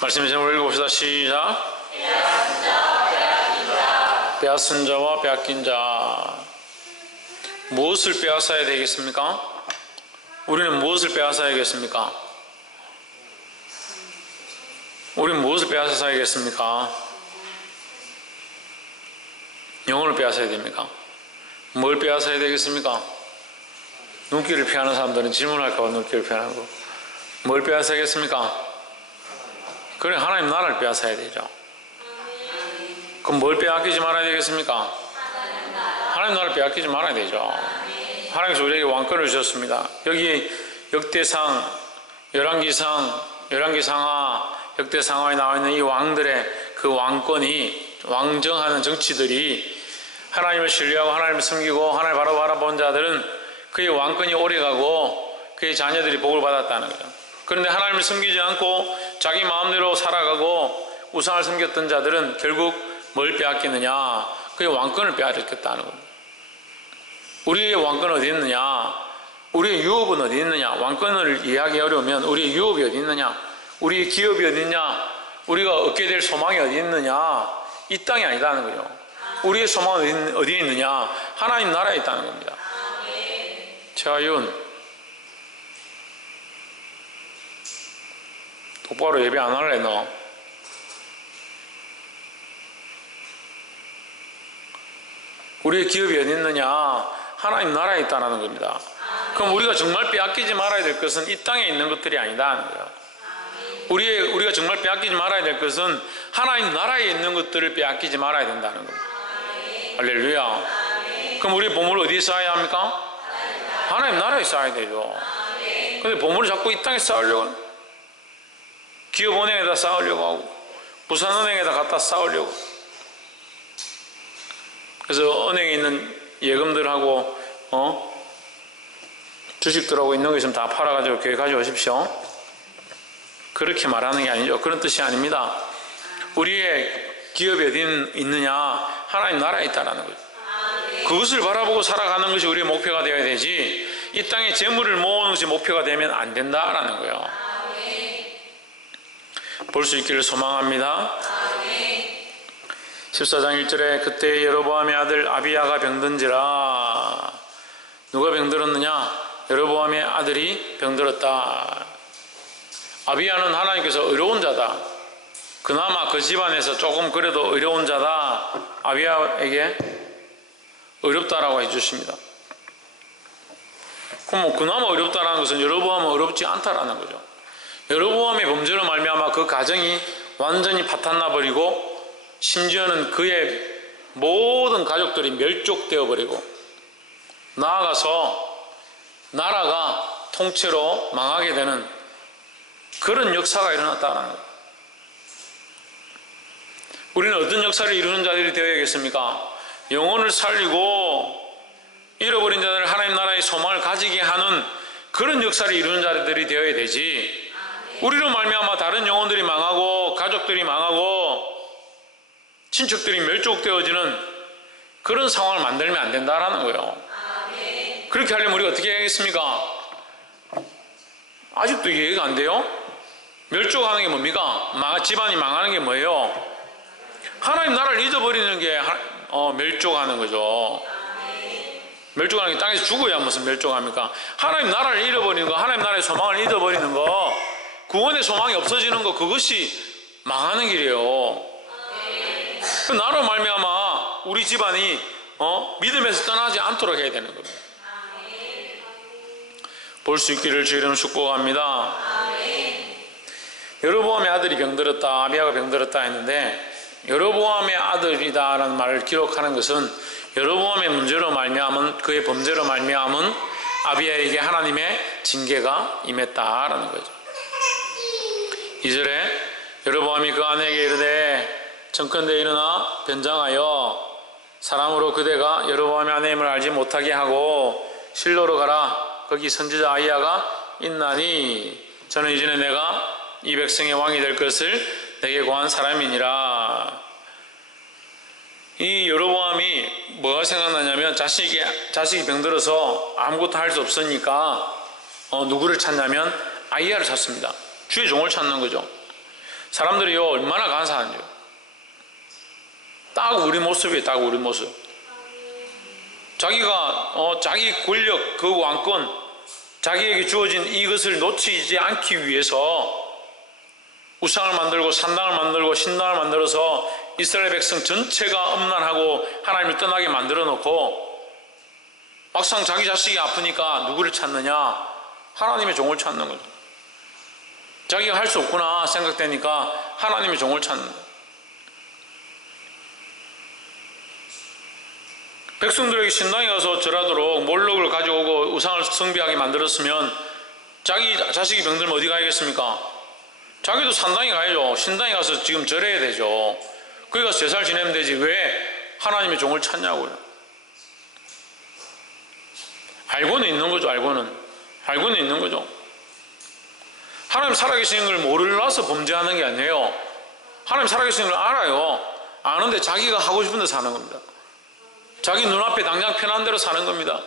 말씀의 제목을 읽어봅시다. 시작. 빼앗은 자와 빼앗긴 자. 무엇을 빼앗아야 되겠습니까? 우리는 무엇을 빼앗아야겠습니까? 우리는 무엇을 빼앗아야겠습니까? 영혼을 빼앗아야 됩니까? 뭘 빼앗아야 되겠습니까? 눈길을 피하는 사람들은 질문할까봐 눈길을 피하는 거. 뭘 빼앗아야겠습니까? 그래, 하나님 나라를 빼앗아야 되죠. 그럼 뭘 빼앗기지 말아야 되겠습니까? 하나님 나라를 빼앗기지 말아야 되죠. 하나님께서 우리에게 왕권을 주셨습니다. 여기 역대상, 열왕기상, 열왕기상하, 역대상하에 나와 있는 이 왕들의 그 왕권이, 왕정하는 정치들이 하나님을 신뢰하고 하나님을 섬기고 하나님을 바로 바라본 자들은 그의 왕권이 오래가고 그의 자녀들이 복을 받았다는 거죠. 그런데 하나님을 섬기지 않고 자기 마음대로 살아가고 우상을 섬겼던 자들은 결국 뭘 빼앗기느냐? 그의 왕권을 빼앗겼다는 겁니다. 우리의 왕권은 어디 있느냐? 우리의 유업은 어디 있느냐? 왕권을 이해하기 어려우면 우리의 유업이 어디 있느냐? 우리의 기업이 어디 있느냐? 우리가 얻게 될 소망이 어디 있느냐? 이 땅이 아니다는 거죠. 우리의 소망은 어디에 있느냐? 하나님 나라에 있다는 겁니다. 최하윤, 똑바로 예배 안 할래 너? 우리의 기업이 어디 있느냐? 하나님 나라에 있다는 겁니다. 그럼 우리가 정말 빼앗기지 말아야 될 것은 이 땅에 있는 것들이 아니다는 거예요. 우리가 정말 빼앗기지 말아야 될 것은 하나님 나라에 있는 것들을 빼앗기지 말아야 된다는 겁니다. 할렐루야. 그럼 우리의 보물을 어디에 쌓아야 합니까? 하나님 나라에 쌓아야 되죠. 근데 보물을 자꾸 이 땅에 쌓으려고 하는, 기업은행에다 쌓으려고 하고 부산은행에다 갖다 쌓으려고. 그래서 은행에 있는 예금들하고 주식들하고 있는 거 있으면 다 팔아가지고 교회 가져오십시오. 그렇게 말하는 게 아니죠. 그런 뜻이 아닙니다. 우리의 기업이 어디 있느냐? 하나님 나라에 있다는 거죠. 그것을 바라보고 살아가는 것이 우리의 목표가 되어야 되지, 이 땅에 재물을 모으는 것이 목표가 되면 안 된다라는 거예요. 볼 수 있기를 소망합니다. 14장 1절에 그때 여로보암의 아들 아비야가 병든지라. 누가 병들었느냐? 여로보암의 아들이 병들었다. 아비야는 하나님께서 의로운 자다, 그나마 그 집안에서 조금 그래도 의로운 자다, 아비야에게 어렵다라고 해주십니다. 그럼 그나마 어렵다라는 것은 여로보암은 어렵지 않다라는 거죠. 여로보암의 범죄로 말미암아 그 가정이 완전히 파탄나 버리고 심지어는 그의 모든 가족들이 멸족되어 버리고 나아가서 나라가 통째로 망하게 되는 그런 역사가 일어났다는 거예요. 우리는 어떤 역사를 이루는 자들이 되어야겠습니까? 영혼을 살리고 잃어버린 자들을 하나님 나라의 소망을 가지게 하는 그런 역사를 이루는 자들이 되어야 되지, 우리로 말미암아 다른 영혼들이 망하고 가족들이 망하고 친척들이 멸족되어지는 그런 상황을 만들면 안 된다라는 거예요. 그렇게 하려면 우리가 어떻게 해야겠습니까? 아직도 이해가 안 돼요? 멸족하는 게 뭡니까? 집안이 망하는 게 뭐예요? 하나님 나라를 잊어버리는 게 멸족하는 거죠. 멸족하는 게 땅에서 죽어야 무슨 멸족합니까? 하나님 나라를 잃어버리는 거, 하나님 나라의 소망을 잊어버리는 거, 구원의 소망이 없어지는 거, 그것이 망하는 길이에요. 나로 말미암아 우리 집안이 믿음에서 떠나지 않도록 해야 되는 겁니다. 볼 수 있기를 주의 이름으로 축복합니다. 여로보암의 아들이 병들었다, 아비야가 병들었다 했는데, 여로보암의 아들이다라는 말을 기록하는 것은 여로보암의 문제로 말미암은, 그의 범죄로 말미암은 아비야에게 하나님의 징계가 임했다라는 거죠. 2절에 여로보암이 그 아내에게 이르되 청컨대 일어나 변장하여 사람으로 그대가 여로보암의 아내임을 알지 못하게 하고 실로로 가라. 거기 선지자 아히야가 있나니 저는 이전에 내가 이 백성의 왕이 될 것을 내게 고한 사람이니라. 이 여로보암이 뭐가 생각나냐면 자식이 병들어서 아무것도 할 수 없으니까 누구를 찾냐면 아히야를 찾습니다. 주의 종을 찾는 거죠. 사람들이요 얼마나 감사한지요. 딱 우리 모습이에요. 딱 우리 모습. 자기가 자기 권력, 그 왕권, 자기에게 주어진 이것을 놓치지 않기 위해서 우상을 만들고 산당을 만들고 신당을 만들어서 이스라엘 백성 전체가 음란하고 하나님을 떠나게 만들어 놓고 막상 자기 자식이 아프니까 누구를 찾느냐? 하나님의 종을 찾는 거죠. 자기가 할 수 없구나 생각되니까 하나님의 종을 찾는 거예요. 백성들에게 신당에 가서 절하도록 몰록을 가져오고 우상을 숭배하게 만들었으면 자기 자식이 병들면 어디 가야겠습니까? 자기도 산당에 가야죠. 신당에 가서 지금 절해야 되죠. 거기 가서 제사를 지내면 되지 왜 하나님의 종을 찾냐고요. 알고는 있는 거죠. 알고는 있는 거죠. 하나님 살아계시는 걸 몰라서 범죄하는 게 아니에요. 하나님 살아계시는 걸 알아요. 아는데 자기가 하고 싶은 데 사는 겁니다. 자기 눈앞에 당장 편한 대로 사는 겁니다.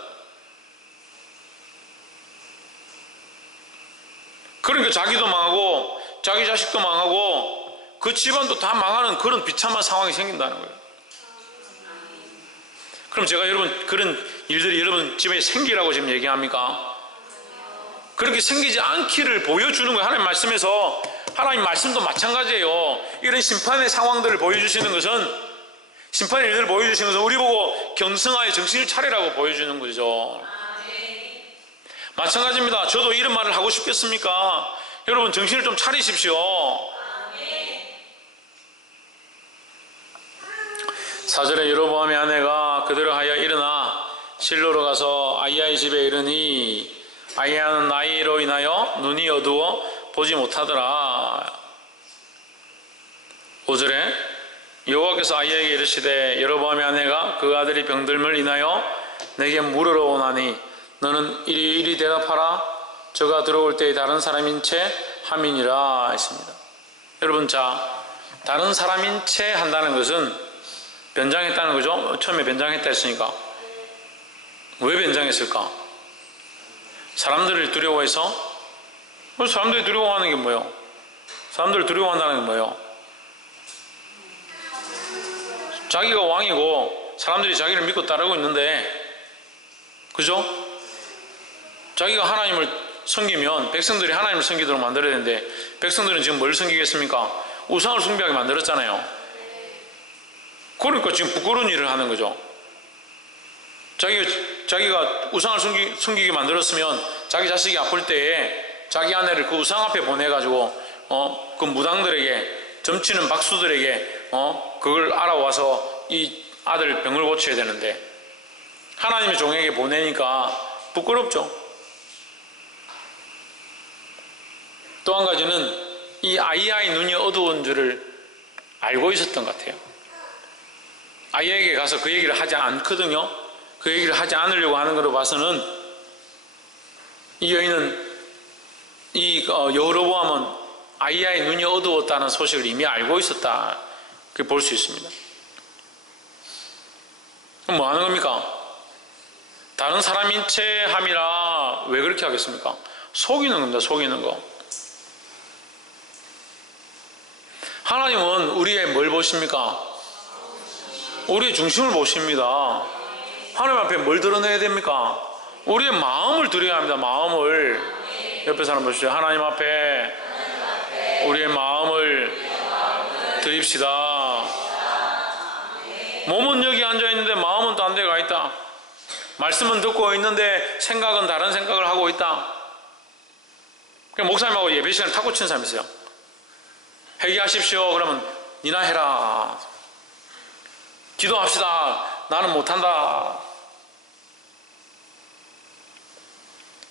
그러니까 자기도 망하고 자기 자식도 망하고 그 집안도 다 망하는 그런 비참한 상황이 생긴다는 거예요. 그럼 제가 여러분 그런 일들이 여러분 집에 생기라고 지금 얘기합니까? 그렇게 생기지 않기를 보여주는 거예요. 하나님 말씀에서. 하나님 말씀도 마찬가지예요. 이런 심판의 상황들을 보여주시는 것은 심판의 일들을 보여주시는 것은 우리 보고 경성하여 정신을 차리라고 보여주는 거죠. 마찬가지입니다. 저도 이런 말을 하고 싶겠습니까? 여러분 정신을 좀 차리십시오. 4절에 여로보암의 아내가 그대로 하여 일어나 실로로 가서 아히야의 집에 이르니 아히야는 나이로 인하여 눈이 어두워 보지 못하더라. 5절에 여호와께서 아히야에게 이르시되 여로보암의 아내가 그 아들이 병들음을 인하여 내게 물으러 오나니 너는 이리 대답하라. 저가 들어올 때에 다른 사람인 채 함이니라 했습니다. 여러분, 자, 다른 사람인 채 한다는 것은 변장했다는 거죠. 처음에 변장했다 했으니까 왜 변장했을까? 사람들을 두려워해서? 사람들이 두려워하는 게 뭐예요? 사람들을 두려워한다는 게 뭐예요? 자기가 왕이고 사람들이 자기를 믿고 따르고 있는데, 그죠? 자기가 하나님을 섬기면 백성들이 하나님을 섬기도록 만들어야 되는데 백성들은 지금 뭘 섬기겠습니까? 우상을 숭배하게 만들었잖아요. 그러니까 지금 부끄러운 일을 하는 거죠. 자기가 우상을 숨기게 만들었으면 자기 자식이 아플 때에 자기 아내를 그 우상 앞에 보내가지고 그 무당들에게, 점치는 박수들에게 그걸 알아와서 이 아들 병을 고쳐야 되는데 하나님의 종에게 보내니까 부끄럽죠. 또 한 가지는 이 아히야의 눈이 어두운 줄을 알고 있었던 것 같아요. 아히야에게 가서 그 얘기를 하지 않거든요. 그 얘기를 하지 않으려고 하는 것으로 봐서는 이 여인은, 이 여로보암은 아히야의 눈이 어두웠다는 소식을 이미 알고 있었다, 그렇게 볼 수 있습니다. 그럼 뭐 하는 겁니까? 다른 사람인 채 함이라. 왜 그렇게 하겠습니까? 속이는 겁니다. 속이는 거. 하나님은 우리의 뭘 보십니까? 우리의 중심을 보십니다. 하나님 앞에 뭘 드러내야 됩니까? 우리의 마음을 드려야 합니다. 마음을. 옆에 사람 보시죠. 하나님 앞에 우리의 마음을 드립시다. 몸은 여기 앉아있는데 마음은 딴 데 가 있다. 말씀은 듣고 있는데 생각은 다른 생각을 하고 있다. 목사님하고 예배 시간에 탁구 치는 사람이 있어요. 회개하십시오. 그러면 니나 해라. 기도합시다. 나는 못한다.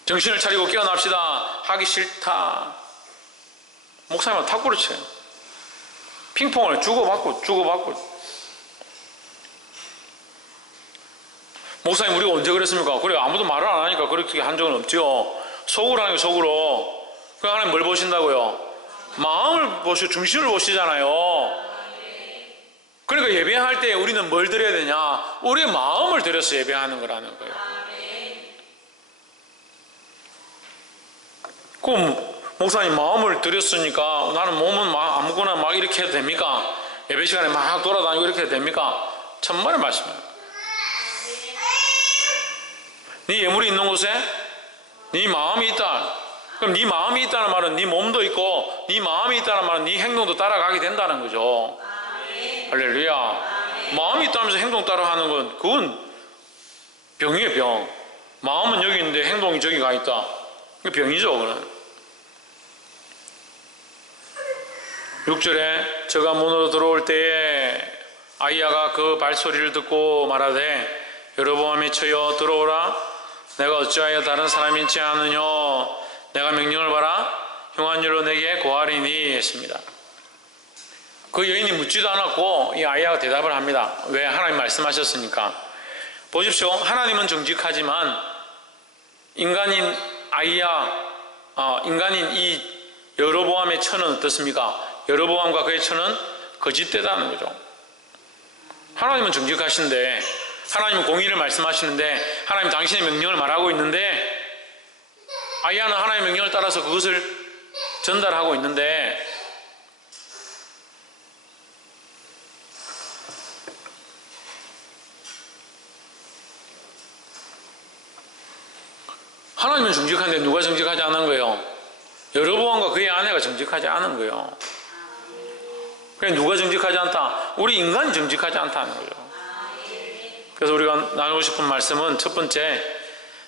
정신을 차리고 깨어납시다. 하기 싫다. 목사님하고 탁구를 쳐요. 핑퐁을 주고받고. 목사님, 우리가 언제 그랬습니까? 그래, 아무도 말을 안 하니까 그렇게 한 적은 없죠. 속으로 하는 게 속으로. 그럼 하나님 뭘 보신다고요? 마음을 보시고 중심을 보시잖아요. 그러니까 예배할 때 우리는 뭘 드려야 되냐? 우리의 마음을 드려서 예배하는 거라는 거예요. 그럼 목사님 마음을 드렸으니까 나는 몸은 막 아무거나 막 이렇게 해도 됩니까? 예배 시간에 막 돌아다니고 이렇게 해도 됩니까? 천만의 말씀입니다. 네 예물이 있는 곳에 네 마음이 있다. 그럼 네 마음이 있다는 말은 네 몸도 있고 네 마음이 있다는 말은 네 행동도 따라가게 된다는 거죠. 할렐루야. 마음이 있다면서 행동 따라하는 건 그건 병이에요. 병. 마음은 여기 있는데 행동이 저기 가 있다. 그 병이죠. 그건. 6절에 저가 문으로 들어올 때에 아이야가 그 발소리를 듣고 말하되 여로보암이 쳐여 들어오라. 내가 어찌하여 다른 사람인지 아느뇨. 내가 명령을 봐라. 흉한 일로 내게 고하리니 했습니다. 그 여인이 묻지도 않았고 이 아이야가 대답을 합니다. 왜? 하나님 말씀하셨으니까. 보십시오. 하나님은 정직하지만 인간인 인간인 이 여로보암의 처는 어떻습니까? 여로보암과 그의 처는 거짓되다는 거죠. 하나님은 정직하신데 하나님은 공의를 말씀하시는데 하나님 당신의 명령을 말하고 있는데 아이야는 하나님의 명령을 따라서 그것을 전달하고 있는데 하나님은 정직한데 누가 정직하지 않은 거예요? 여로보암과 그의 아내가 정직하지 않은 거예요. 그냥 누가 정직하지 않다? 우리 인간이 정직하지 않다는 거죠. 그래서 우리가 나누고 싶은 말씀은 첫 번째,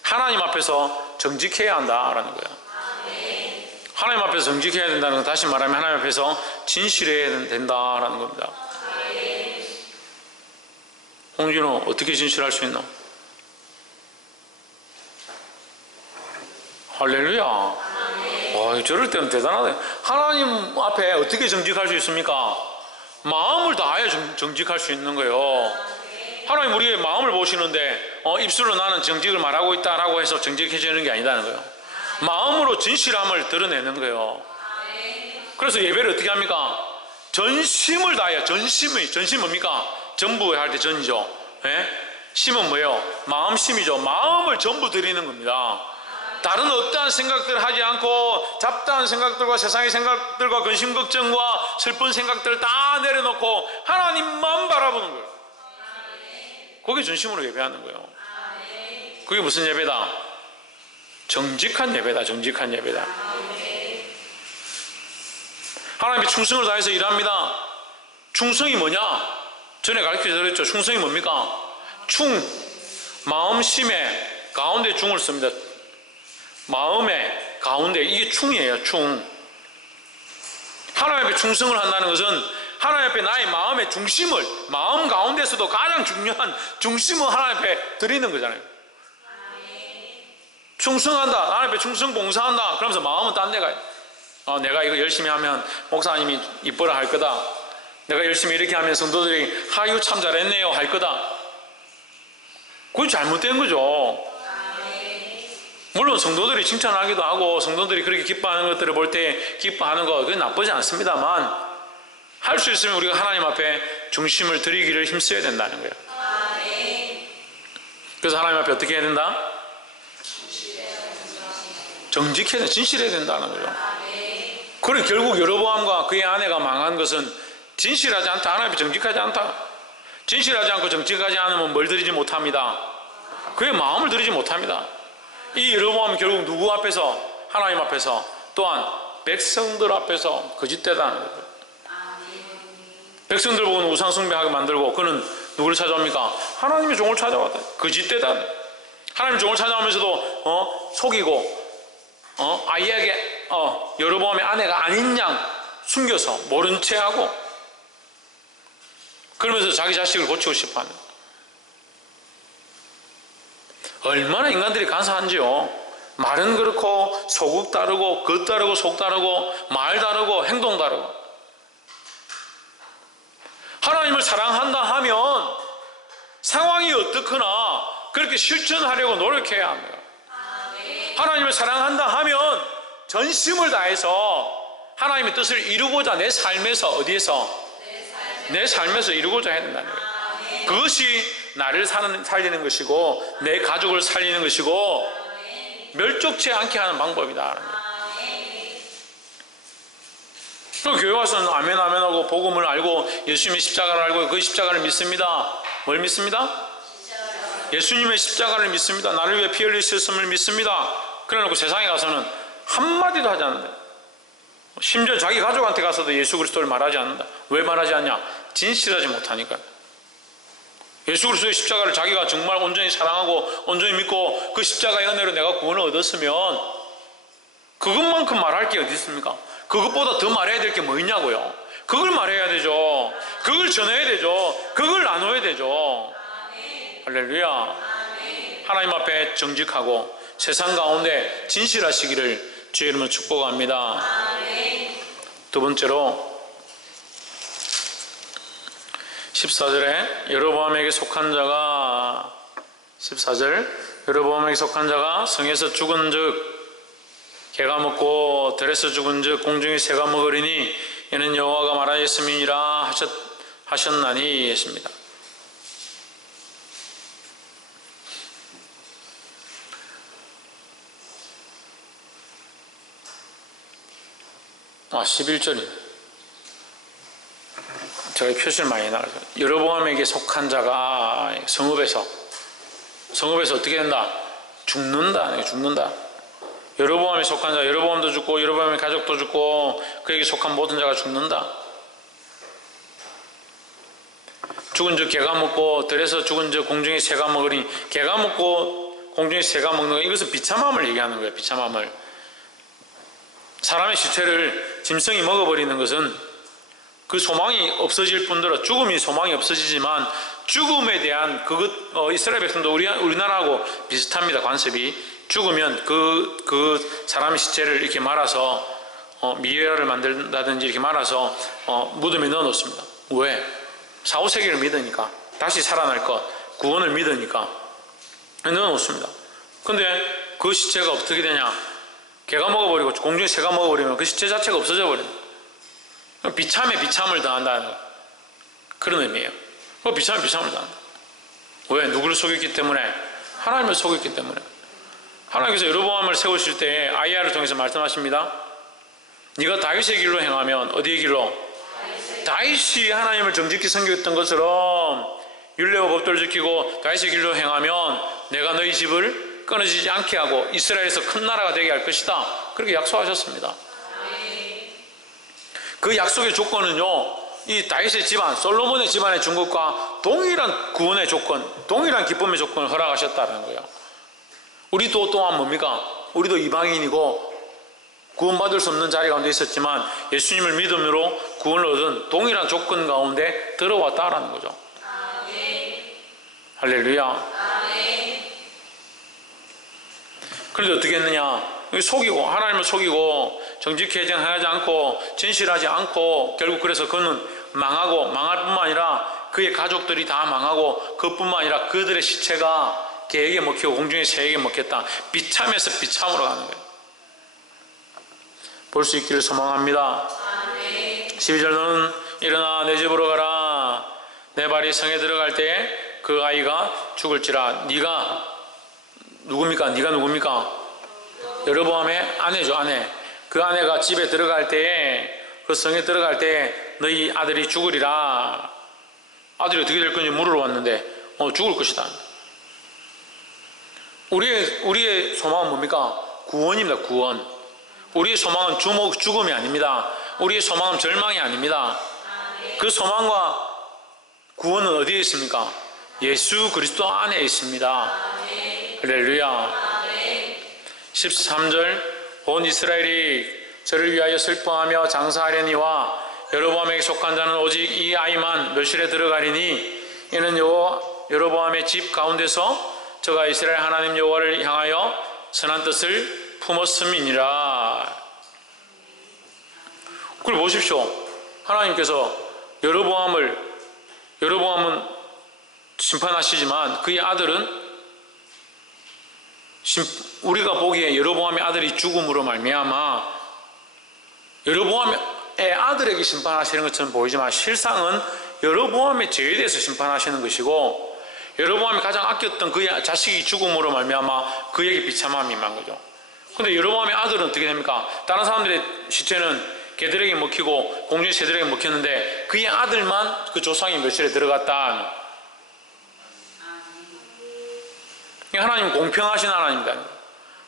하나님 앞에서 정직해야 한다라는 거예요. 하나님 앞에서 정직해야 된다는 건 다시 말하면 하나님 앞에서 진실해야 된다라는 겁니다. 홍진호 어떻게 진실할 수 있나? 할렐루야. 와, 저럴 때는 대단하다. 하나님 앞에 어떻게 정직할 수 있습니까? 마음을 다해야 정직할 수 있는 거예요. 하나님 우리의 마음을 보시는데 입술로 나는 정직을 말하고 있다라고 해서 정직해지는 게 아니다는 거예요. 마음으로 진실함을 드러내는 거예요. 그래서 예배를 어떻게 합니까? 전심을 다해요. 전심 뭡니까? 전부 할 때 전이죠. 예? 심은 뭐예요? 마음심이죠. 마음을 전부 드리는 겁니다. 다른 어떠한 생각들을 하지 않고 잡다한 생각들과 세상의 생각들과 근심 걱정과 슬픈 생각들을 다 내려놓고 하나님만 바라보는 거예요. 그게 전심으로 예배하는 거예요. 그게 무슨 예배다? 정직한 예배다. 정직한 예배다. 하나님의 충성을 다해서 일합니다. 충성이 뭐냐? 전에 가르쳐드렸죠. 충성이 뭡니까? 마음심의 가운데 중을 씁니다. 마음의 가운데, 이게 충이에요. 충. 하나님 앞에 충성을 한다는 것은 하나님 앞에 나의 마음의 중심을, 마음 가운데서도 가장 중요한 중심을 하나님 앞에 드리는 거잖아요. 충성한다. 하나님 앞에 충성 봉사한다. 그러면서 마음은 딴 데 가요. 내가 이거 열심히 하면 목사님이 이뻐라 할 거다. 내가 열심히 이렇게 하면 성도들이 하유 참 잘했네요 할 거다. 그건 잘못된 거죠. 물론 성도들이 칭찬하기도 하고 성도들이 그렇게 기뻐하는 것들을 볼 때 기뻐하는 거 그건 나쁘지 않습니다만 할 수 있으면 우리가 하나님 앞에 중심을 드리기를 힘써야 된다는 거예요. 그래서 하나님 앞에 어떻게 해야 된다? 정직해야 된다. 진실해야 된다는 거죠. 그리고 결국 여로보암과 그의 아내가 망한 것은 진실하지 않다. 하나님 앞에 정직하지 않다. 진실하지 않고 정직하지 않으면 뭘 드리지 못합니다. 그의 마음을 드리지 못합니다. 이 여로보암은 결국 누구 앞에서? 하나님 앞에서, 또한 백성들 앞에서 거짓되다는 거예요. 백성들 보고는 우상 숭배하게 만들고 그는 누구를 찾아옵니까? 하나님의 종을 찾아왔다. 거짓되다. 하나님의 종을 찾아오면서도 속이고 아이에게 여로보암의 아내가 아닌 양 숨겨서 모른 채 하고 그러면서 자기 자식을 고치고 싶어하는. 얼마나 인간들이 간사한지요. 말은 그렇고 소극 다르고 겉 다르고 속 다르고 말 다르고 행동 다르고. 하나님을 사랑한다 하면 상황이 어떻거나 그렇게 실천하려고 노력해야 합니다. 하나님을 사랑한다 하면 전심을 다해서 하나님의 뜻을 이루고자 내 삶에서 어디에서? 내 삶에서 이루고자 해야 된다는 거예요. 그것이 나를 살리는 것이고 내 가족을 살리는 것이고 멸족치 않게 하는 방법이다. 교회 와서는 아멘 아멘 하고 복음을 알고 예수님의 십자가를 알고 그 십자가를 믿습니다. 뭘 믿습니다? 예수님의 십자가를 믿습니다. 나를 위해 피 흘리셨음을 믿습니다. 그래놓고 세상에 가서는 한마디도 하지 않는다. 심지어 자기 가족한테 가서도 예수 그리스도를 말하지 않는다. 왜 말하지 않냐? 진실하지 못하니까. 예수 그리스도의 십자가를 자기가 정말 온전히 사랑하고 온전히 믿고 그 십자가의 은혜로 내가 구원을 얻었으면 그것만큼 말할 게 어디 있습니까? 그것보다 더 말해야 될 게 뭐 있냐고요. 그걸 말해야 되죠. 그걸 전해야 되죠. 그걸 나눠야 되죠. 할렐루야. 하나님 앞에 정직하고 세상 가운데 진실하시기를 주의 이름으로 축복합니다. 두 번째로 14절에 여로보암에게 속한 자가 14절 여로보암에게 속한 자가 성에서 죽은 즉 개가 먹고 들에서 죽은 즉 공중의 새가 먹으리니 이는 여호와가 말하였음이니라 하셨나니 했습니다. 11절이 제가 표시를 많이 나가죠. 여로보암에게 속한 자가 성읍에서 어떻게 된다? 죽는다. 여로보암에 속한 자, 여로보암도 죽고 여로보암의 가족도 죽고 그에게 속한 모든 자가 죽는다. 죽은 즉 개가 먹고 들에서 죽은 즉 공중의 새가 먹으니 개가 먹고 공중의 새가 먹는 거 이것은 비참함을 얘기하는 거예요. 비참함을. 사람의 시체를 짐승이 먹어버리는 것은 그 소망이 없어질 뿐더러 죽음이 소망이 없어지지만 죽음에 대한 이스라엘 백성도 우리나라하고 비슷합니다. 관습이. 죽으면 그 사람의 시체를 이렇게 말아서 미에라를 만든다든지 이렇게 말아서 무덤에 넣어 놓습니다. 왜? 사후세계를 믿으니까 다시 살아날 것 구원을 믿으니까 넣어 놓습니다. 근데 그 시체가 어떻게 되냐? 개가 먹어버리고 공중에 새가 먹어버리면 그 시체 자체가 없어져 버립니다. 비참에 비참을 더한다는 그런 의미예요. 비참에 비참을 더한다. 왜? 누구를 속였기 때문에? 하나님을 속였기 때문에. 하나님께서 여로보암을 세우실 때 아이야를 통해서 말씀하십니다. 네가 다윗의 길로 행하면 어디의 길로? 다윗이 하나님을 정직히 섬겼던 것처럼 율례와 법도를 지키고 다윗의 길로 행하면 내가 너희 집을 끊어지지 않게 하고 이스라엘에서 큰 나라가 되게 할 것이다. 그렇게 약속하셨습니다. 그 약속의 조건은요, 이 다윗의 집안, 솔로몬의 집안에 준 것과 동일한 구원의 조건, 동일한 기쁨의 조건을 허락하셨다는 거예요. 우리도 또한 뭡니까? 우리도 이방인이고 구원받을 수 없는 자리 가운데 있었지만 예수님을 믿음으로 구원을 얻은 동일한 조건 가운데 들어왔다라는 거죠. 할렐루야. 그런데 어떻게 했느냐? 속이고 하나님을 속이고 정직하지 않고 진실하지 않고 결국 그래서 그는 망하고 망할 뿐만 아니라 그의 가족들이 다 망하고 그뿐만 아니라 그들의 시체가 개에게 먹히고 공중의 새에게 먹혔다. 비참에서 비참으로 가는 거예요. 볼 수 있기를 소망합니다. 12절 너는 일어나 내 집으로 가라. 내 발이 성에 들어갈 때에 그 아이가 죽을지라. 네가 누굽니까? 네가 누굽니까? 여로보암의 아내죠. 아내. 그 아내가 집에 들어갈 때에 그 성에 들어갈 때에 너희 아들이 죽으리라. 아들이 어떻게 될 건지 물으러 왔는데 죽을 것이다. 우리의 소망은 뭡니까? 구원입니다. 구원. 우리의 소망은 죽음이 아닙니다. 우리의 소망은 절망이 아닙니다. 그 소망과 구원은 어디에 있습니까? 예수 그리스도 안에 있습니다. 할렐루야. 13절 온 이스라엘이 저를 위하여 슬퍼하며 장사하려니와 여로보암에게 속한 자는 오직 이 아이만 묘실에 들어가리니 이는 여로보암의 집 가운데서 저가 이스라엘 하나님 여호와를 향하여 선한 뜻을 품었음이니라. 그걸 보십시오. 하나님께서 여로보암은 심판하시지만 그의 아들은 우리가 보기에 여로보암의 아들이 죽음으로 말미암아 여로보암의 아들에게 심판하시는 것처럼 보이지만 실상은 여로보암의 죄에 대해서 심판하시는 것이고 여로보암이 가장 아꼈던 그의 자식이 죽음으로 말미암아 그에게 비참함이 임한 거죠. 근데 여로보암의 아들은 어떻게 됩니까? 다른 사람들의 시체는 개들에게 먹히고 공중의 새들에게 먹혔는데 그의 아들만 그 조상의 멸실에 들어갔다. 하나님은 공평하신 하나님입니다.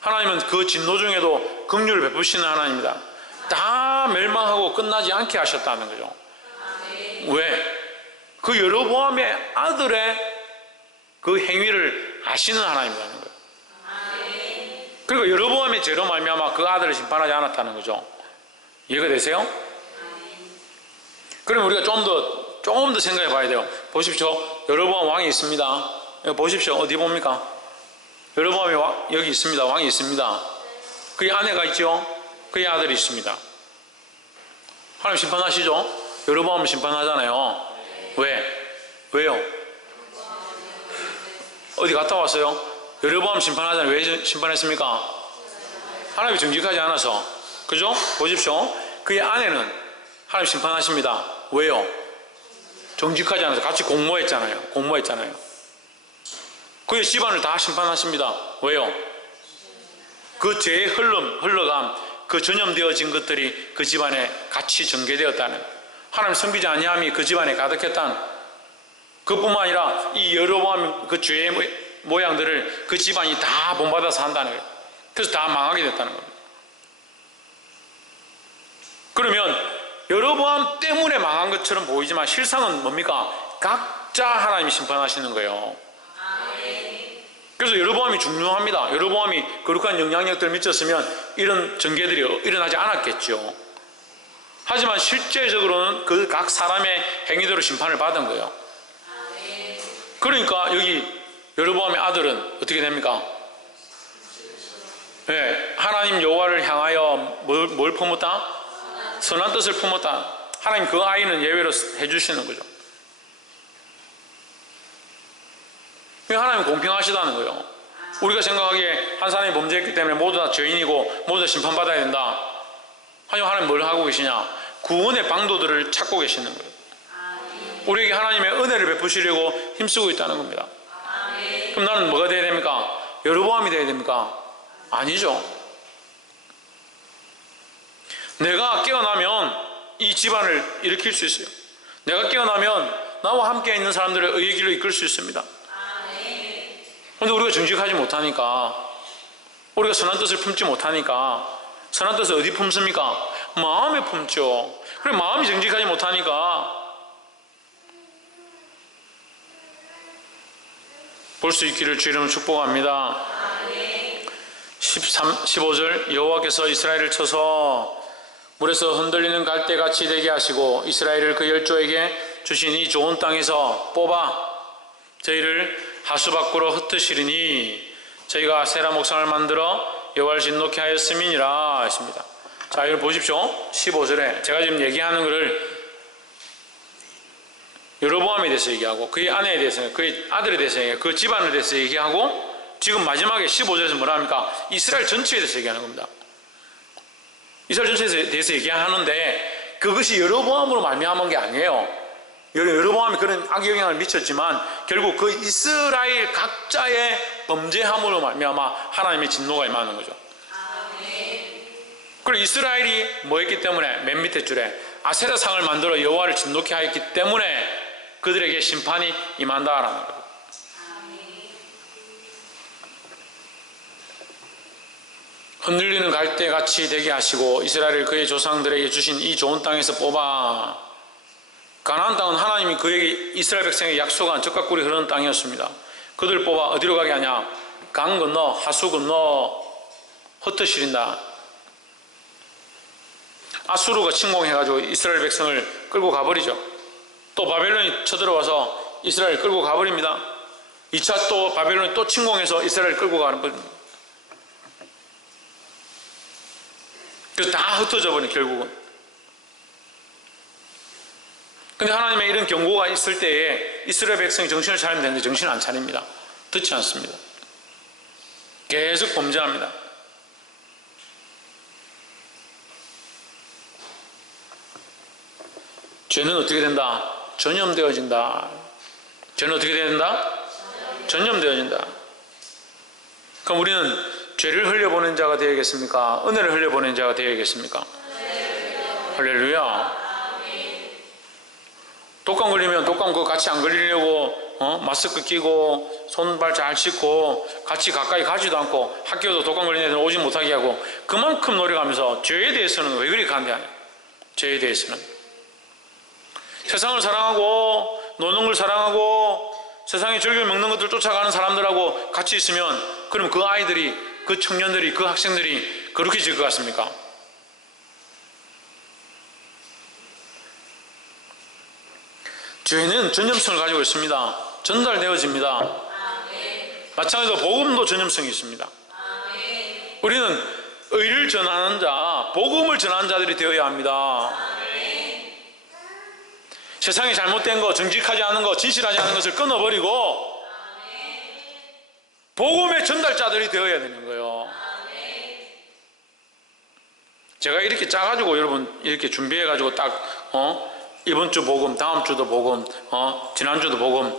하나님은 그 진노 중에도 긍휼을 베푸시는 하나님입니다. 다 멸망하고 끝나지 않게 하셨다는 거죠. 왜? 그 여로보암의 아들의 그 행위를 아시는 하나님이라는 거예요. 그리고 여로보암의 죄로 말미암아 그 아들을 심판하지 않았다는 거죠. 이해가 되세요? 그럼 우리가 좀 더 생각해 봐야 돼요. 보십시오. 여로보암 왕이 있습니다. 여기 보십시오. 어디 봅니까? 여로보암이 여기 있습니다. 왕이 있습니다. 그의 아내가 있죠. 그의 아들이 있습니다. 하나님 심판하시죠? 여로보암을 심판하잖아요. 왜요? 어디 갔다 왔어요? 여로보암 심판하잖아요. 왜 심판했습니까? 하나님이 정직하지 않아서. 그죠? 보십시오. 그의 아내는 하나님 심판하십니다. 왜요? 정직하지 않아서. 같이 공모했잖아요. 그의 집안을 다 심판하십니다. 왜요? 그 죄의 흘러감, 그 전염되어진 것들이 그 집안에 같이 전개되었다는, 하나님 섬기지 아니함이 그 집안에 가득했다는, 그뿐만 아니라 이 여로보암 그 죄의 모양들을 그 집안이 다 본받아서 한다는 거예요. 그래서 다 망하게 됐다는 겁니다. 그러면 여로보암 때문에 망한 것처럼 보이지만 실상은 뭡니까? 각자 하나님이 심판하시는 거예요. 그래서 여로보암이 중요합니다. 여로보암이 거룩한 영향력들을 미쳤으면 이런 전개들이 일어나지 않았겠죠. 하지만 실제적으로는 그 각 사람의 행위대로 심판을 받은 거예요. 그러니까 여기 여로보암의 아들은 어떻게 됩니까? 네, 하나님 여호와를 향하여 뭘 품었다? 선한 뜻을 품었다. 하나님 그 아이는 예외로 해주시는 거죠. 하나님 공평하시다는 거예요. 우리가 생각하기에 한 사람이 범죄했기 때문에 모두 다 죄인이고 모두 다 심판받아야 된다. 하지만 하나님 뭘 하고 계시냐? 구원의 방도들을 찾고 계시는 거예요. 우리에게 하나님의 은혜를 베푸시려고 힘쓰고 있다는 겁니다. 그럼 나는 뭐가 돼야 됩니까? 여로보암이 돼야 됩니까? 아니죠. 내가 깨어나면 이 집안을 일으킬 수 있어요. 내가 깨어나면 나와 함께 있는 사람들을 의의 길로 이끌 수 있습니다. 그런데 우리가 정직하지 못하니까, 우리가 선한 뜻을 품지 못하니까, 선한 뜻을 어디 품습니까? 마음에 품죠. 그래, 마음이 정직하지 못하니까 볼 수 있기를 주 이름으로 축복합니다. 15절 여호와께서 이스라엘을 쳐서 물에서 흔들리는 갈대같이 되게 하시고 이스라엘을 그 열조에게 주신 이 좋은 땅에서 뽑아 저희를 하수 밖으로 흩으시리니 저희가 아세라 목상을 만들어 여호와를 진노케 하였음이니라 했습니다. 자, 이걸 보십시오. 15절에 제가 지금 얘기하는 것을 여로보암에 대해서 얘기하고 그의 아내에 대해서, 그의 아들에 대해서 얘기하고 그 집안에 대해서 얘기하고 지금 마지막에 15절에서 뭐라 합니까? 이스라엘 전체에 대해서 얘기하는 겁니다. 이스라엘 전체에 대해서 얘기하는데 그것이 여로보암으로 말미암은 게 아니에요. 여로보암이 그런 악영향을 미쳤지만 결국 그 이스라엘 각자의 범죄함으로 말미암아 하나님의 진노가 임하는 거죠. 그리고 이스라엘이 뭐 했기 때문에 맨 밑에 줄에 아세라 상을 만들어 여호와를 진노케 하였기 때문에 그들에게 심판이 임한다라는 거예요. 흔들리는 갈대같이 되게 하시고 이스라엘을 그의 조상들에게 주신 이 좋은 땅에서 뽑아. 가나안 땅은 하나님이 그에게 이스라엘 백성에게 약속한 젖과 꿀이 흐르는 땅이었습니다. 그들을 뽑아 어디로 가게 하냐? 강 건너, 하수 건너 흩어시린다. 아수르가 침공해가지고 이스라엘 백성을 끌고 가버리죠. 또 바벨론이 쳐들어와서 이스라엘을 끌고 가버립니다. 2차 또 바벨론이 또 침공해서 이스라엘을 끌고 가는 겁니다. 그래서 다 흩어져 버린 결국은. 근데 하나님의 이런 경고가 있을 때에 이스라엘 백성이 정신을 차리면 되는데 정신을 안 차립니다. 듣지 않습니다. 계속 범죄합니다. 죄는 어떻게 된다? 전염되어진다. 죄는 어떻게 된다? 전염되어진다. 그럼 우리는 죄를 흘려보낸 자가 되어야겠습니까? 은혜를 흘려보낸 자가 되어야겠습니까? 할렐루야. 독감 걸리면 독감 그거 같이 안 걸리려고 마스크 끼고 손발 잘 씻고 같이 가까이 가지도 않고 학교도 독감 걸린 애들 오지 못하게 하고 그만큼 노력하면서 죄에 대해서는 왜 그리 간대하냐. 죄에 대해서는 세상을 사랑하고 노는 걸 사랑하고 세상에 즐겨 먹는 것들 쫓아가는 사람들하고 같이 있으면 그럼 그 아이들이 그 청년들이 그 학생들이 그렇게 질 것 같습니까? 죄는 전염성을 가지고 있습니다. 전달되어집니다. 마찬가지로 복음도 전염성이 있습니다. 우리는 의를 전하는 자, 복음을 전하는 자들이 되어야 합니다. 세상에 잘못된 거, 정직하지 않은 거, 진실하지 않은 것을 끊어버리고 복음의 전달자들이 되어야 되는 거예요. 제가 이렇게 짜가지고 여러분 이렇게 준비해가지고 딱 이번 주 복음, 다음 주도 복음, 지난주도 복음.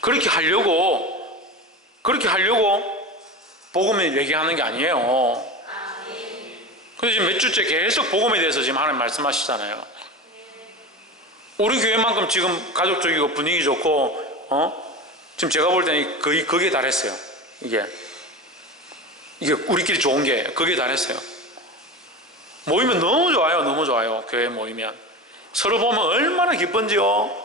그렇게 하려고 복음을 얘기하는 게 아니에요. 근데 지금 몇 주째 계속 복음에 대해서 지금 하나님 말씀하시잖아요. 우리 교회만큼 지금 가족적이고 분위기 좋고, 지금 제가 볼 때는 거기에 달했어요. 이게 우리끼리 좋은 게 거기에 달했어요. 모이면 너무 좋아요. 너무 좋아요. 교회 모이면 서로 보면 얼마나 기쁜지요.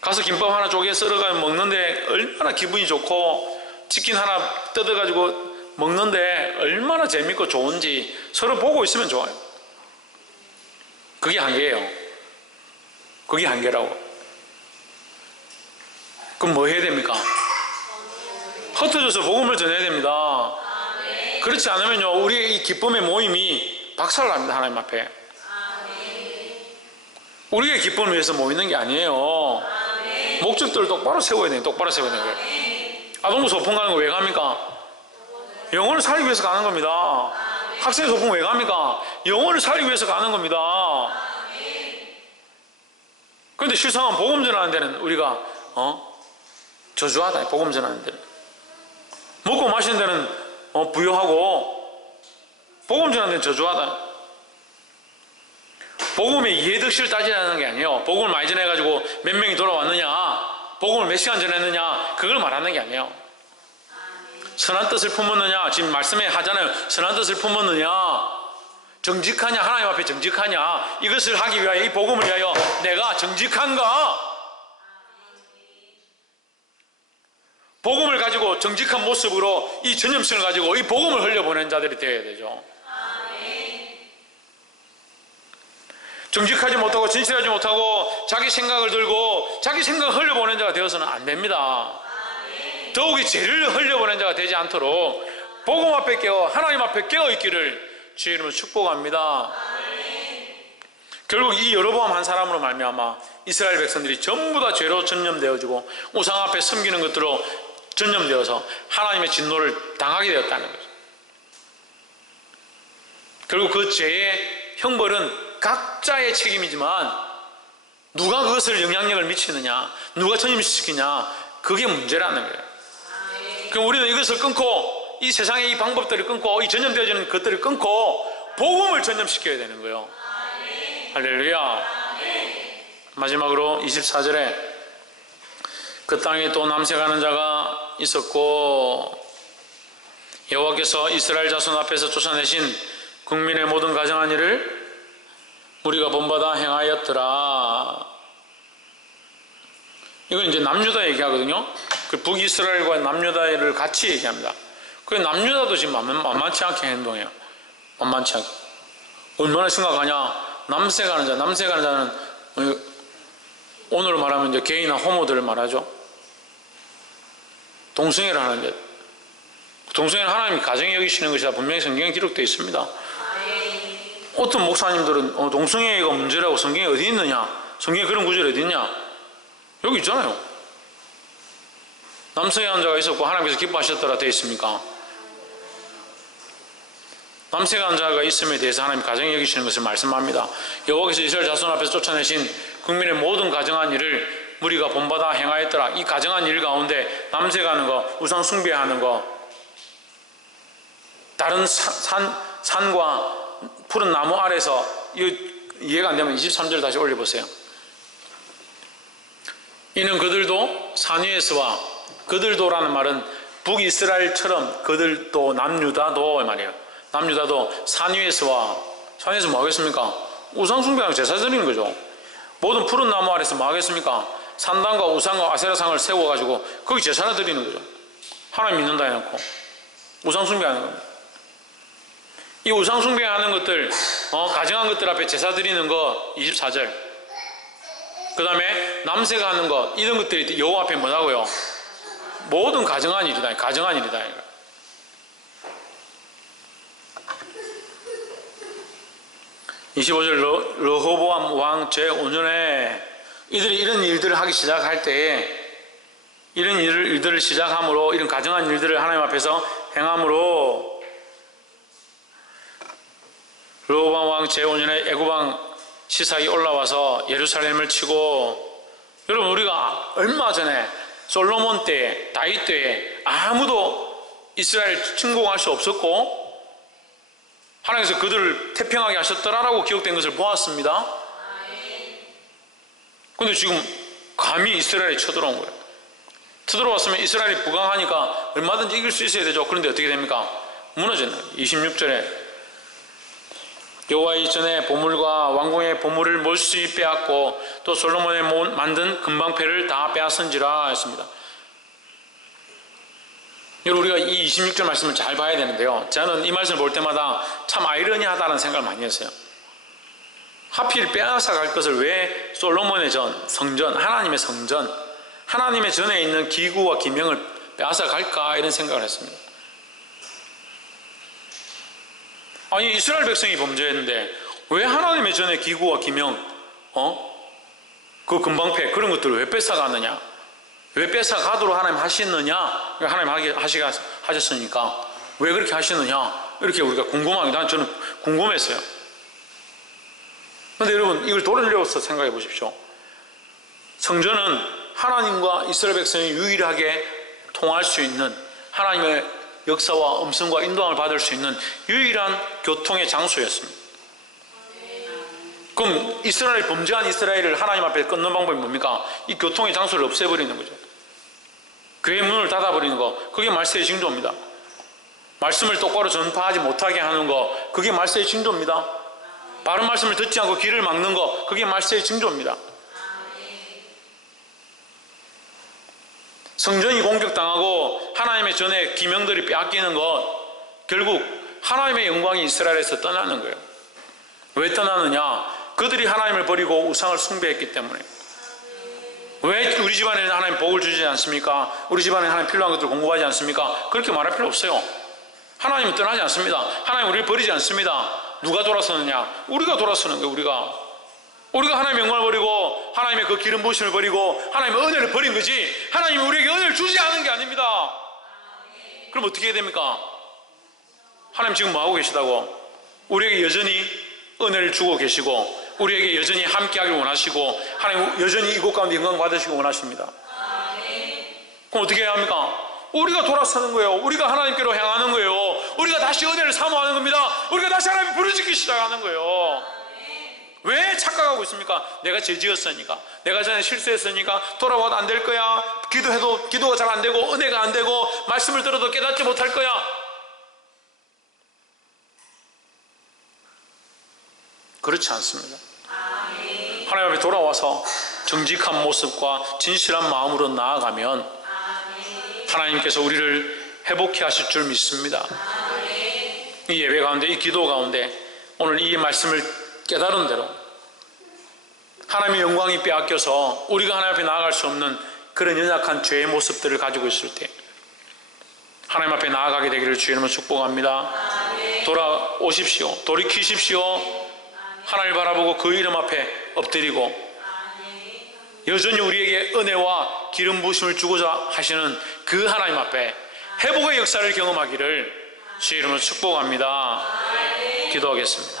가서 김밥 하나 쪼개 썰어가 먹는데 얼마나 기분이 좋고 치킨 하나 뜯어가지고 먹는데 얼마나 재밌고 좋은지 서로 보고 있으면 좋아요. 그게 한계예요. 그게 한계라고. 그럼 뭐 해야 됩니까? 흩어져서 복음을 전해야 됩니다. 그렇지 않으면요 우리의 이 기쁨의 모임이 박살납니다. 하나님 앞에. 우리의 기쁨을 위해서 모이는 게 아니에요. 목적들을 똑바로 세워야 돼요. 똑바로 세워야 되는 거예요. 아동부 소풍 가는 거 왜 갑니까? 영혼을 살리기 위해서 가는 겁니다. 학생 소풍 왜 갑니까? 영혼을 살리기 위해서 가는 겁니다. 그런데 실상은 복음 전하는 데는 우리가 저주하다. 복음 전하는 데는 먹고 마시는 데는 부유하고 복음 전하는 데는 저주하다. 복음의 이해득실을 따지라는 게 아니에요. 복음을 많이 전해가지고 몇 명이 돌아왔느냐, 복음을 몇 시간 전했느냐, 그걸 말하는 게 아니에요. 선한 뜻을 품었느냐, 지금 말씀에 하잖아요. 선한 뜻을 품었느냐, 정직하냐, 하나님 앞에 정직하냐, 이것을 하기 위하여, 이 복음을 위하여 내가 정직한가? 복음을 가지고 정직한 모습으로 이 전염성을 가지고 이 복음을 흘려보낸 자들이 되어야 되죠. 정직하지 못하고 진실하지 못하고 자기 생각을 들고 자기 생각을 흘려보낸 자가 되어서는 안 됩니다. 더욱이 죄를 흘려보낸 자가 되지 않도록 복음 앞에 깨어 하나님 앞에 깨어있기를 주의 이름으로 축복합니다. 결국 이 여로보암 한 사람으로 말미암아 이스라엘 백성들이 전부 다 죄로 전염되어지고 우상 앞에 섬기는 것들로 전염되어서 하나님의 진노를 당하게 되었다는 거죠. 결국 그 죄의 형벌은 각자의 책임이지만 누가 그것을 영향력을 미치느냐, 누가 전염시키냐, 그게 문제라는 거예요. 그럼 우리는 이것을 끊고 이 세상의 이 방법들을 끊고 이 전염되어지는 것들을 끊고 복음을 전염시켜야 되는 거예요. 할렐루야. 마지막으로 24절에 그 땅에 또 남색하는 자가 있었고 여호와께서 이스라엘 자손 앞에서 쫓아내신 국민의 모든 가정한 일을 우리가 본받아 행하였더라. 이건 이제 남유다 얘기하거든요. 그 북이스라엘과 남유다를 같이 얘기합니다. 그 남유다도 지금 만만치 않게 행동해요. 만만치 않게. 얼마나 심각하냐. 남색하는 자는 오늘 말하면 이제 게이나 호모들을 말하죠. 동성애를 하는 자. 동성애는 하나님이 가정에 여기시는 것이다. 분명히 성경에 기록되어 있습니다. 어떤 목사님들은 동성애가 문제라고 성경에 어디 있느냐? 성경에 그런 구절이 어디 있냐? 여기 있잖아요. 남성애한 자가 있었고 하나님께서 기뻐하셨더라 되어 있습니까? 남색한 자가 있음에 대해서 하나님 가정에 여기시는 것을 말씀합니다. 여호와께서 이스라엘 자손 앞에서 쫓아내신 국민의 모든 가정한 일을 우리가 본받아 행하였더라. 이 가정한 일 가운데 남색하는 거, 우상 숭배하는 거, 다른 산과 푸른 나무 아래서, 이해가 안 되면 23절 다시 올려보세요. 이는 그들도 산 위에서와, 그들도라는 말은 북이스라엘처럼 그들도 남유다도 말이에요. 남유다도 산 위에서와, 산에서 뭐 하겠습니까? 우상숭배하고 제사 드리는 거죠. 모든 푸른 나무 아래서 뭐 하겠습니까? 산당과 우상과 아세라상을 세워가지고 거기 제사를 드리는 거죠. 하나님 믿는다 해놓고 우상숭배하는 겁니다. 이 우상숭배하는 것들, 가증한 것들 앞에 제사 드리는 거 24절. 그 다음에 남색하는 거, 이런 것들이 여호와 앞에 뭐라고요? 모든 가증한 일이다. 가증한 일이다. 25절 르호보암 왕 제5년에 이들이 이런 일들을 하기 시작할 때에, 이런 일들을 시작함으로, 이런 가증한 일들을 하나님 앞에서 행함으로, 르호보암 왕 제5년에 애굽왕 시삭이 올라와서 예루살렘을 치고, 여러분 우리가 얼마 전에 솔로몬 때, 다윗 때에 아무도 이스라엘 침공할 수 없었고 하나님께서 그들을 태평하게 하셨더라라고 기록된 것을 보았습니다. 근데 지금 감히 이스라엘에 쳐들어온 거예요. 쳐들어왔으면 이스라엘이 부강하니까 얼마든지 이길 수 있어야 되죠. 그런데 어떻게 됩니까? 무너졌네요. 26절에 여호와의 전에 보물과 왕궁의 보물을 몰수히 빼앗고 또 솔로몬의 만든 금방패를 다 빼앗은지라 했습니다. 여러분 우리가 이 26절 말씀을 잘 봐야 되는데요, 저는 이 말씀을 볼 때마다 참 아이러니하다는 생각을 많이 했어요. 하필 빼앗아 갈 것을 왜 솔로몬의 성전, 하나님의 성전, 하나님의 전에 있는 기구와 기명을 빼앗아 갈까, 이런 생각을 했습니다. 아니 이스라엘 백성이 범죄했는데 왜 하나님의 전에 기구와 기명, 그 금방패, 그런 것들을 왜 뺏어가느냐, 왜 뺏어가도록 하나님 하시느냐, 하나님 하셨으니까 왜 그렇게 하시느냐, 이렇게 우리가 궁금합니다. 저는 궁금했어요. 그런데 여러분 이걸 돌려서 생각해 보십시오. 성전은 하나님과 이스라엘 백성이 유일하게 통할 수 있는, 하나님의 역사와 음성과 인도함을 받을 수 있는 유일한 교통의 장소였습니다. 그럼 이스라엘, 범죄한 이스라엘을 하나님 앞에 끊는 방법이 뭡니까? 이 교통의 장소를 없애버리는 거죠. 교회 문을 닫아버리는 거, 그게 말세의 징조입니다. 말씀을 똑바로 전파하지 못하게 하는 거, 그게 말세의 징조입니다. 바른 말씀을 듣지 않고 길을 막는 거, 그게 말세의 징조입니다. 성전이 공격당하고 하나님의 전에 기명들이 빼앗기는 것, 결국 하나님의 영광이 이스라엘에서 떠나는 거예요. 왜 떠나느냐? 그들이 하나님을 버리고 우상을 숭배했기 때문에. 왜 우리 집안에는 하나님 복을 주지 않습니까? 우리 집안에 하나님 필요한 것들을 공급하지 않습니까? 그렇게 말할 필요 없어요. 하나님은 떠나지 않습니다. 하나님 우리를 버리지 않습니다. 누가 돌아서느냐? 우리가 돌아서는 거예요. 우리가 하나님의 영광을 버리고 하나님의 그 기름 부으심을 버리고 하나님의 은혜를 버린 거지, 하나님이 우리에게 은혜를 주지 않은 게 아닙니다. 그럼 어떻게 해야 됩니까? 하나님 지금 뭐 하고 계시다고? 우리에게 여전히 은혜를 주고 계시고 우리에게 여전히 함께하길 원하시고 하나님 여전히 이곳 가운데 영광 받으시고 원하십니다. 그럼 어떻게 해야 합니까? 우리가 돌아서는 거예요. 우리가 하나님께로 향하는 거예요. 우리가 다시 은혜를 사모하는 겁니다. 우리가 다시 하나님 부르짖기 시작하는 거예요. 왜 착각하고 있습니까? 내가 죄 지었으니까, 내가 전에 실수했으니까 돌아와도 안 될 거야, 기도해도 기도가 잘 안 되고 은혜가 안 되고 말씀을 들어도 깨닫지 못할 거야. 그렇지 않습니다. 하나님 앞에 돌아와서 정직한 모습과 진실한 마음으로 나아가면 하나님께서 우리를 회복해 하실 줄 믿습니다. 이 예배 가운데, 이 기도 가운데 오늘 이 말씀을 깨달은 대로 하나님의 영광이 빼앗겨서 우리가 하나님 앞에 나아갈 수 없는 그런 연약한 죄의 모습들을 가지고 있을 때 하나님 앞에 나아가게 되기를 주의 이름으로 축복합니다. 돌아오십시오. 돌이키십시오. 하나님을 바라보고 그 이름 앞에 엎드리고 여전히 우리에게 은혜와 기름 부으심을 주고자 하시는 그 하나님 앞에 회복의 역사를 경험하기를 주의 이름으로 축복합니다. 기도하겠습니다.